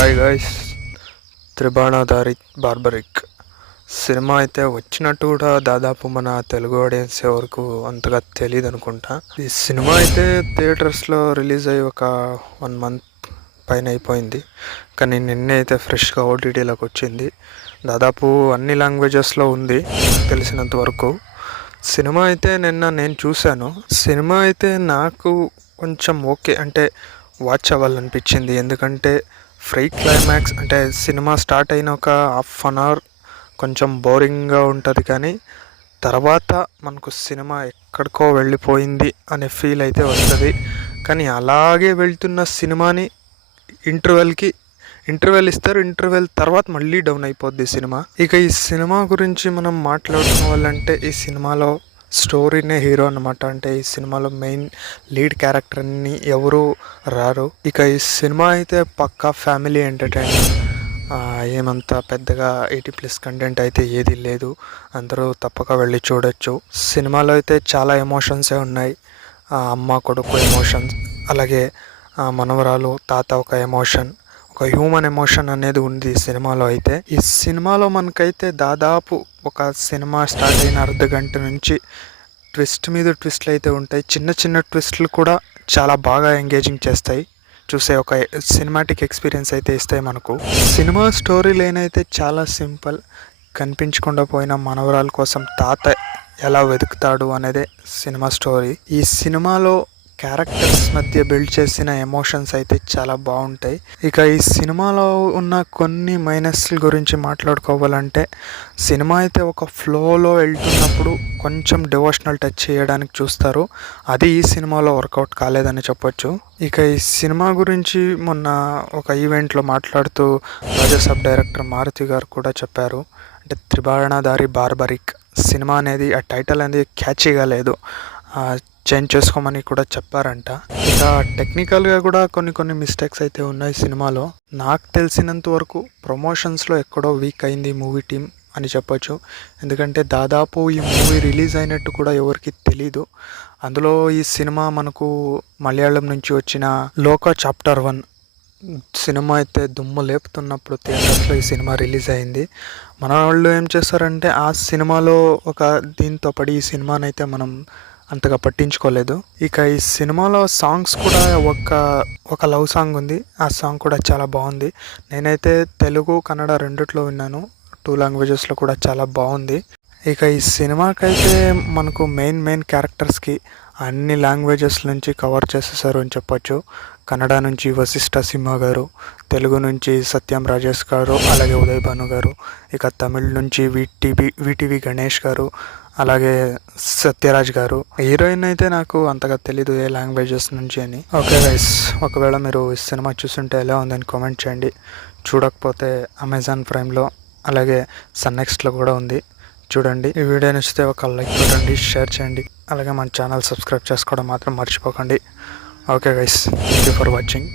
Hi guys, త్రిబాణధారి barbaric cinema అయితే వచ్చినట్టు కూడా దాదాపు మన తెలుగు ఆడియన్స్ ఎవరికి అంతగా తెలియదు అనుకుంటా. ఈ సినిమా అయితే థియేటర్స్లో రిలీజ్ అయ్యి ఒక 1 మంత్ పైన అయిపోయింది. కానీ నిన్నే అయితే ఫ్రెష్గా ఓటీటీలోకి వచ్చింది. దాదాపు అన్ని లాంగ్వేజెస్లో ఉంది తెలిసినంత వరకు. సినిమా అయితే నిన్న నేను చూశాను. సినిమా అయితే నాకు కొంచెం ఓకే అంటే వాచ్ అవ్వాలనిపించింది. ఎందుకంటే ఫ్రీ క్లైమాక్స్ అంటే సినిమా స్టార్ట్ అయిన ఒక ½ కొంచెం బోరింగ్గా ఉంటుంది, కానీ తర్వాత మనకు సినిమా ఎక్కడికో వెళ్ళిపోయింది అనే ఫీల్ అయితే వస్తుంది. కానీ అలాగే వెళ్తున్న సినిమాని ఇంటర్వెల్ ఇస్తారు. ఇంటర్వెల్ తర్వాత మళ్ళీ డౌన్ అయిపోద్ది సినిమా. ఇక ఈ సినిమా గురించి మనం మాట్లాడుకోవాలంటే ఈ సినిమాలో స్టోరీనే హీరో అనమాట. అంటే ఈ సినిమాలో మెయిన్ లీడ్ క్యారెక్టర్ని ఎవరు రారు. ఇక ఈ సినిమా అయితే పక్కా ఫ్యామిలీ ఎంటర్టైనర్. ఏమంత పెద్దగా 18+ కంటెంట్ అయితే ఏది లేదు. అందరూ తప్పక వెళ్ళి చూడొచ్చు. సినిమాలో అయితే చాలా ఎమోషన్సే ఉన్నాయి. అమ్మ కొడుకు ఎమోషన్స్, అలాగే మనవరాలు తాత ఒక ఎమోషన్, ఒక హ్యూమన్ ఎమోషన్ అనేది ఉంది ఈ సినిమాలో. అయితే ఈ సినిమాలో మనకైతే దాదాపు ఒక సినిమా స్టార్ట్ అయిన అర్ధగంట నుంచి ట్విస్ట్ మీద ట్విస్ట్లు అయితే ఉంటాయి. చిన్న చిన్న ట్విస్ట్లు కూడా చాలా బాగా ఎంగేజింగ్ చేస్తాయి. చూసే ఒక సినిమాటిక్ ఎక్స్పీరియన్స్ అయితే ఇస్తాయి మనకు. సినిమా స్టోరీ లైన్ అయితే చాలా సింపుల్. కనిపించకుండా పోయిన మనవరాల కోసం తాత ఎలా వెతుకుతాడు అనేదే సినిమా స్టోరీ. ఈ సినిమాలో క్యారెక్టర్స్ మధ్య బిల్డ్ చేసిన ఎమోషన్స్ అయితే చాలా బాగుంటాయి. ఇక ఈ సినిమాలో ఉన్న కొన్ని మైనస్ల గురించి మాట్లాడుకోవాలంటే, సినిమా అయితే ఒక ఫ్లోలో వెళ్తున్నప్పుడు కొంచెం డివోషనల్ టచ్ చేయడానికి చూస్తారు. అది ఈ సినిమాలో వర్కౌట్ కాలేదని చెప్పొచ్చు. ఇక ఈ సినిమా గురించి మొన్న ఒక ఈవెంట్లో మాట్లాడుతూ రాజాసాబ్ డైరెక్టర్ మారుతి గారు కూడా చెప్పారు. అంటే త్రిబాణధారి బార్బరిక్ సినిమా అనేది ఆ టైటిల్ అనేది క్యాచీగా లేదు, చేంజ్ చేసుకోమని కూడా చెప్పారంట. ఇక టెక్నికల్గా కూడా కొన్ని మిస్టేక్స్ అయితే ఉన్నాయి సినిమాలో. నాకు తెలిసినంత వరకు ప్రమోషన్స్లో ఎక్కడో వీక్ అయింది మూవీ టీమ్ అని చెప్పొచ్చు. ఎందుకంటే దాదాపు ఈ మూవీ రిలీజ్ అయినట్టు కూడా ఎవరికి తెలీదు. అందులో ఈ సినిమా మనకు మలయాళం నుంచి వచ్చిన లోకా చాప్టర్ 1 సినిమా అయితే దుమ్ము లేపుతున్నప్పుడు థియేటర్స్లో ఈ సినిమా రిలీజ్ అయింది. మన వాళ్ళు ఏం చేస్తారంటే ఆ సినిమాలో ఒక దీంతో పడి ఈ సినిమానైతే మనం అంతగా పట్టించుకోలేదు. ఇక ఈ సినిమాలో సాంగ్స్ కూడా ఒక లవ్ సాంగ్ ఉంది. ఆ సాంగ్ కూడా చాలా బాగుంది. నేనైతే తెలుగు కన్నడ రెండిట్లో విన్నాను. 2 లాంగ్వేజెస్లో కూడా చాలా బాగుంది. ఇక ఈ సినిమాకైతే మనకు మెయిన్ క్యారెక్టర్స్కి అన్ని లాంగ్వేజెస్ నుంచి కవర్ చేసేసారు అని చెప్పొచ్చు. కన్నడ నుంచి వశిష్ఠ సింహ గారు, తెలుగు నుంచి సత్యం రాజేష్ గారు, అలాగే ఉదయ్ భాను గారు, ఇక తమిళ్ నుంచి విటివి గణేష్ గారు, అలాగే సత్యరాజ్ గారు. హీరోయిన్ అయితే నాకు అంతగా తెలీదు ఏ లాంగ్వేజెస్ నుంచి అని. ఓకే గైస్, ఒకవేళ మీరు ఈ సినిమా చూస్తుంటే ఎలా ఉందని కామెంట్ చేయండి. చూడకపోతే అమెజాన్ ప్రైమ్లో అలాగే సన్నెక్స్ట్లో కూడా ఉంది, చూడండి. ఈ వీడియో నచ్చితే ఒక లైక్ కొట్టండి, షేర్ చేయండి, అలాగే మన ఛానల్ సబ్స్క్రైబ్ చేసుకోవడం మాత్రం మర్చిపోకండి. Okay guys, thank you for watching.